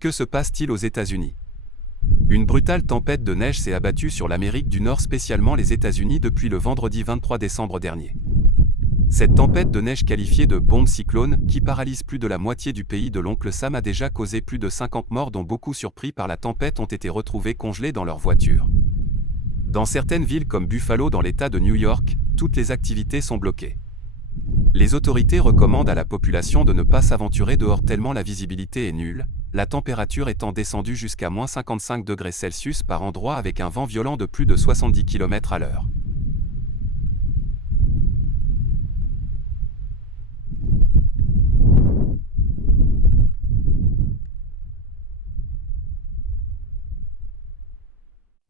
Que se passe-t-il aux États-Unis? Une brutale tempête de neige s'est abattue sur l'Amérique du Nord, spécialement les États-Unis, depuis le vendredi 23 décembre dernier. Cette tempête de neige qualifiée de bombe cyclone, qui paralyse plus de la moitié du pays de l'oncle Sam, a déjà causé plus de 50 morts, dont beaucoup, surpris par la tempête, ont été retrouvés congelés dans leur voiture. Dans certaines villes comme Buffalo dans l'État de New York, toutes les activités sont bloquées. Les autorités recommandent à la population de ne pas s'aventurer dehors tellement la visibilité est nulle, la température étant descendue jusqu'à moins 55 degrés Celsius par endroits, avec un vent violent de plus de 70 km/h.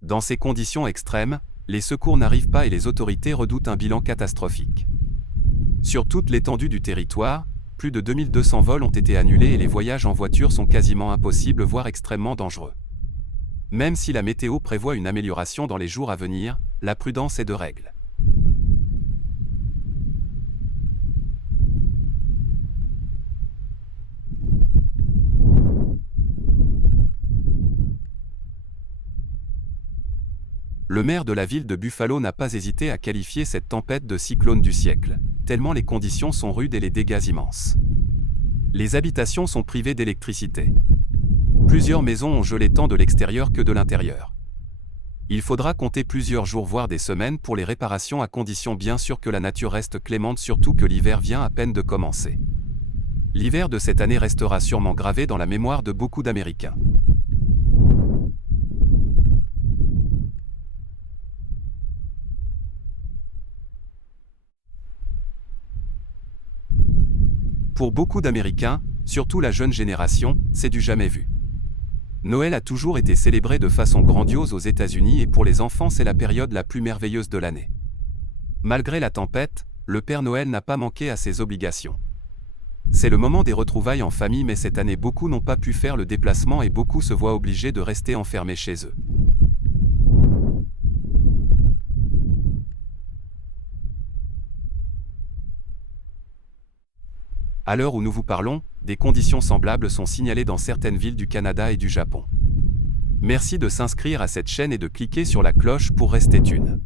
Dans ces conditions extrêmes, les secours n'arrivent pas et les autorités redoutent un bilan catastrophique. Sur toute l'étendue du territoire, plus de 2200 vols ont été annulés et les voyages en voiture sont quasiment impossibles, voire extrêmement dangereux. Même si la météo prévoit une amélioration dans les jours à venir, la prudence est de règle. Le maire de la ville de Buffalo n'a pas hésité à qualifier cette tempête de cyclone du siècle, tellement les conditions sont rudes et les dégâts immenses. Les habitations sont privées d'électricité. Plusieurs maisons ont gelé tant de l'extérieur que de l'intérieur. Il faudra compter plusieurs jours voire des semaines pour les réparations, à condition bien sûr que la nature reste clémente, surtout que l'hiver vient à peine de commencer. L'hiver de cette année restera sûrement gravé dans la mémoire de beaucoup d'Américains. Pour beaucoup d'Américains, surtout la jeune génération, c'est du jamais vu. Noël a toujours été célébré de façon grandiose aux États-Unis et pour les enfants c'est la période la plus merveilleuse de l'année. Malgré la tempête, le Père Noël n'a pas manqué à ses obligations. C'est le moment des retrouvailles en famille, mais cette année beaucoup n'ont pas pu faire le déplacement et beaucoup se voient obligés de rester enfermés chez eux. À l'heure où nous vous parlons, des conditions semblables sont signalées dans certaines villes du Canada et du Japon. Merci de s'inscrire à cette chaîne et de cliquer sur la cloche pour rester une.